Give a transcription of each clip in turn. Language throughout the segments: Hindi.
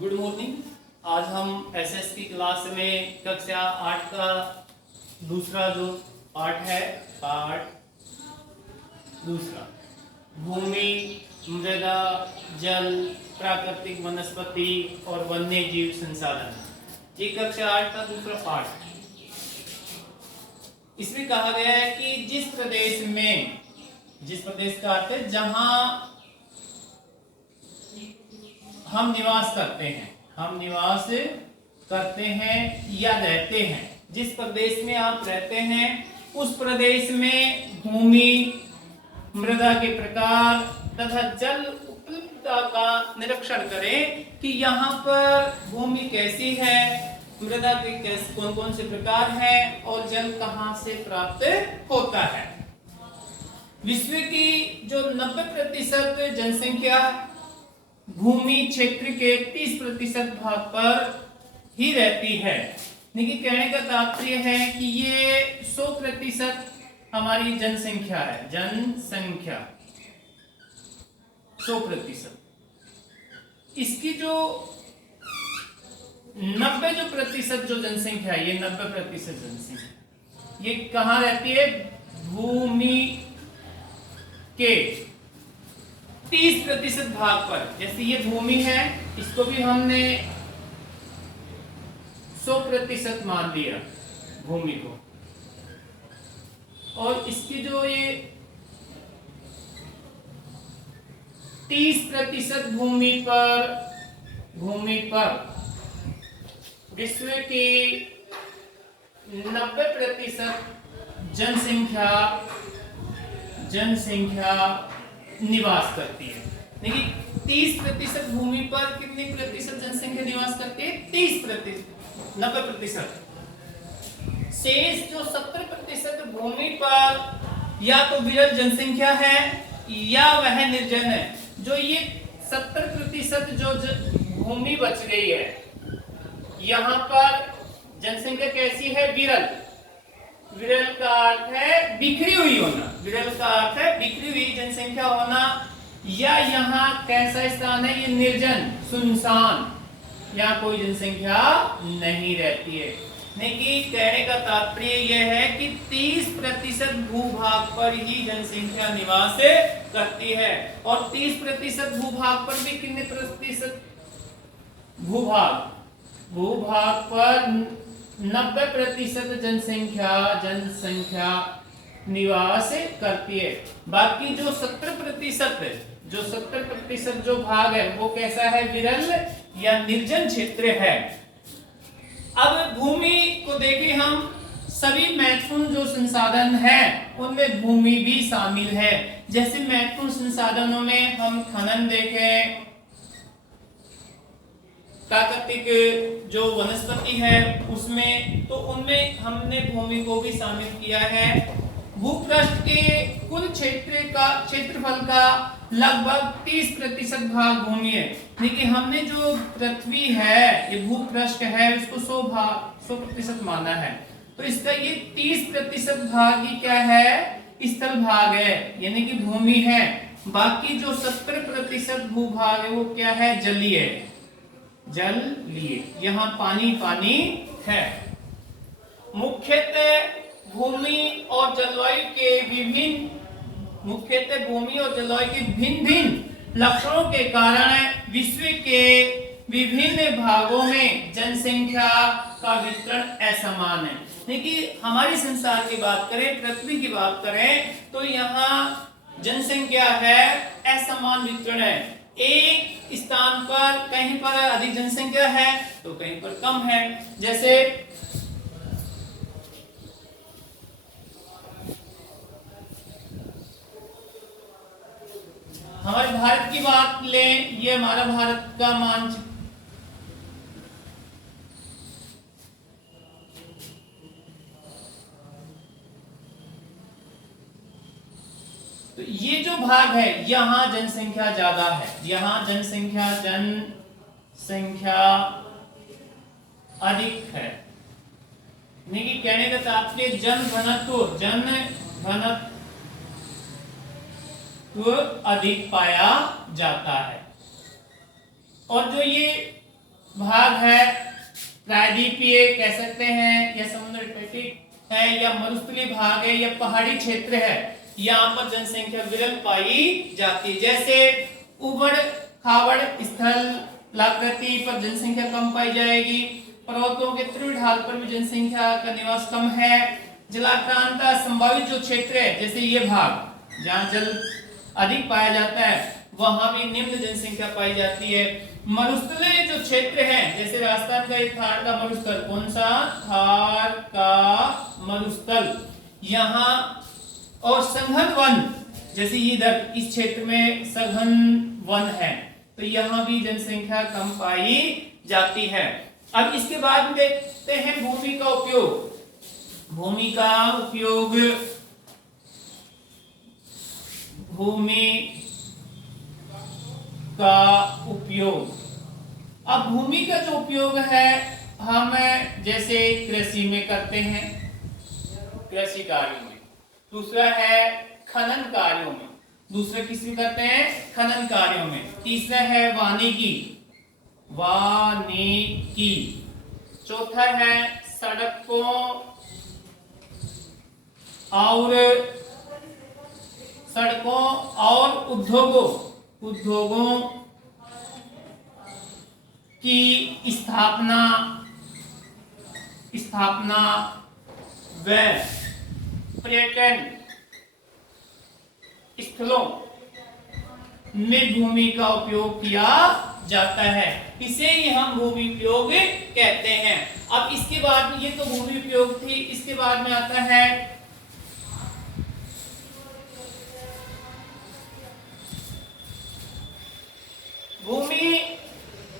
Good morning. आज हम एसएस की क्लास में कक्षा 8 का दूसरा जो पाठ है, पाठ दूसरा भूमि, मृदा, जल, प्राकृतिक वनस्पति और वन्य जीव संसाधन, ये कक्षा 8 का दूसरा पाठ है। इसमें कहा गया है कि जिस प्रदेश का अर्थ है जहां हम निवास करते हैं या रहते हैं, जिस प्रदेश में आप रहते हैं उस प्रदेश में भूमि, मृदा के प्रकार तथा जल उपलब्धता का निरीक्षण करें कि यहाँ पर भूमि कैसी है, मृदा के कौन कौन से प्रकार हैं और जल कहाँ से प्राप्त होता है। विश्व की जो 90% जनसंख्या भूमि क्षेत्र के 30% भाग पर ही रहती है। लेकिन कहने का तात्पर्य है कि ये 100% हमारी जनसंख्या है, जनसंख्या 100%। इसकी जो 90% जो जनसंख्या है, ये 90% जनसंख्या ये कहाँ रहती है? भूमि के 30% भाग पर। जैसे ये भूमि है, इसको भी हमने 100% मान लिया भूमि को, और इसकी जो ये 30% भूमि पर विश्व की 90% जनसंख्या निवास करती है। देखिए 30% भूमि पर कितनी प्रतिशत जनसंख्या निवास करती है? 30%, 90%। शेष जो 70% भूमि पर या तो विरल जनसंख्या है या वह निर्जन है। जो ये 70% जो भूमि बच गई है, यहाँ पर जनसंख्या कैसी है? विरल। विरल का अर्थ है बिखरी हुई होना, विरल का अर्थ है बिखरी हुई जनसंख्या होना। या यहाँ कैसा स्थान है? ये निर्जन, सुनसान, यहाँ कोई जनसंख्या नहीं रहती है। लेकिन कहने का तात्पर्य यह है कि 30% भूभाग पर ही जनसंख्या निवास करती है, और 30% भूभाग पर भी कितने प्रतिशत भूभाग पर 90% जनसंख्या निवास करती है। बाकी जो 70% जो भाग है वो कैसा है? विरल या निर्जन क्षेत्र है। अब भूमि को देखें हम, सभी महत्वपूर्ण जो संसाधन है उनमें भूमि भी शामिल है। जैसे महत्वपूर्ण संसाधनों में हम खनन देखें, प्राकृतिक जो वनस्पति है उसमें, तो उनमें हमने भूमि को भी शामिल किया है। भूपृष्ठ के कुल क्षेत्रफल का लगभग 30% भाग भूमि है। लेकिन हमने जो पृथ्वी है, ये भूपृष्ठ है, उसको 100% माना है। तो इसका ये 30% भाग ही क्या है? स्थल भाग है, यानी कि भूमि है। बाकी जो 70% भूभाग है वो क्या है? जलीय, यहाँ पानी है। मुख्यतः भूमि और जलवायु के भिन्न लक्षणों के कारण विश्व के विभिन्न भागों में जनसंख्या का वितरण असमान है। लेकिन हमारे संसार की बात करें, पृथ्वी की बात करें, तो यहाँ जनसंख्या है असमान वितरण है। एक स्थान पर कहीं पर अधिक जनसंख्या है तो कहीं पर कम है। जैसे हमारे भारत की बात लें, ये हमारा भारत का मानचित्र, तो ये जो भाग है यहाँ जनसंख्या ज्यादा है, यहाँ जनसंख्या अधिक है। नहीं, कहने का तात्पर्य जन घनत्व अधिक पाया जाता है। और जो ये भाग है, प्रायद्वीपीय कह सकते हैं, या समुद्र तटीय है, या मरुस्थलीय भाग है, या पहाड़ी क्षेत्र है, यहाँ पर जनसंख्या विरल पाई जाती है। जैसे उबड़ खाबड़ स्थल लाकृति पर जनसंख्या कम पाई जाएगी, पर्वतों के तीव्र ढाल पर भी जनसंख्या का निवास कम है, जलाक्रांत संभावित जो क्षेत्र है जैसे ये भाग जहाँ जल अधिक पाया जाता है वहां भी निम्न जनसंख्या पाई जाती है। मरुस्थलीय जो क्षेत्र है जैसे राजस्थान का थार का मरुस्थल, कौन सा? थार का मरुस्थल, यहाँ और सघन वन जैसे इधर इस क्षेत्र में सघन वन है तो यहाँ भी जनसंख्या कम पाई जाती है। अब इसके बाद देखते हैं भूमि का उपयोग। भूमि का उपयोग, भूमि का उपयोग। अब भूमि का जो उपयोग है हम जैसे कृषि में करते हैं, कृषि कार्यों में, दूसरा है खनन कार्यों में, दूसरा किसमें करते हैं? खनन कार्यों में, तीसरा है वानिकी, वानिकी, चौथा है सड़कों और उद्योगों की स्थापना व पर्यटन स्थलों में भूमि का उपयोग किया जाता है, इसे ही हम भूमि उपयोग कहते हैं। अब इसके बाद में, ये तो भूमि उपयोग थी, इसके बाद में आता है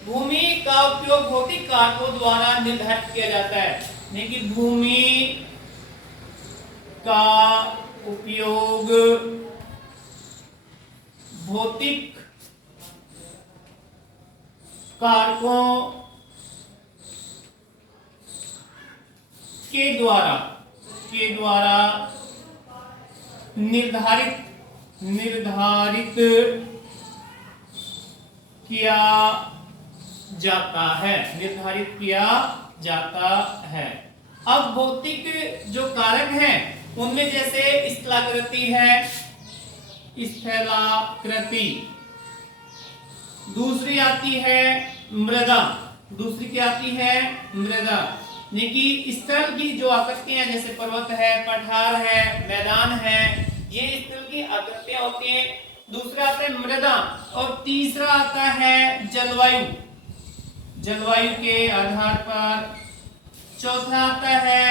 भूमि का उपयोग भौतिक कारकों द्वारा निर्धारित किया जाता है, यानी कि भूमि का उपयोग भौतिक कारकों के द्वारा निर्धारित किया जाता है। अब भौतिक जो कारक हैं उनमें जैसे स्थलाकृति है, स्थलाकृति, दूसरी आती है मृदा, दूसरी क्या आती है? मृदा, यानी कि स्थल की जो आकृतियां जैसे पर्वत है, पठार है, मैदान है, ये स्थल की आकृतियां होती हैं। दूसरा आता है मृदा और तीसरा आता है जलवायु, जलवायु के आधार पर। चौथा आता है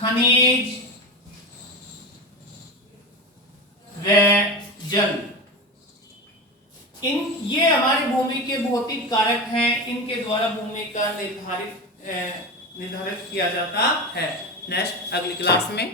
खनिज व जल। ये हमारी भूमि के भौतिक कारक हैं, इनके द्वारा भूमि का निर्धारित किया जाता है। नेक्स्ट अगली क्लास में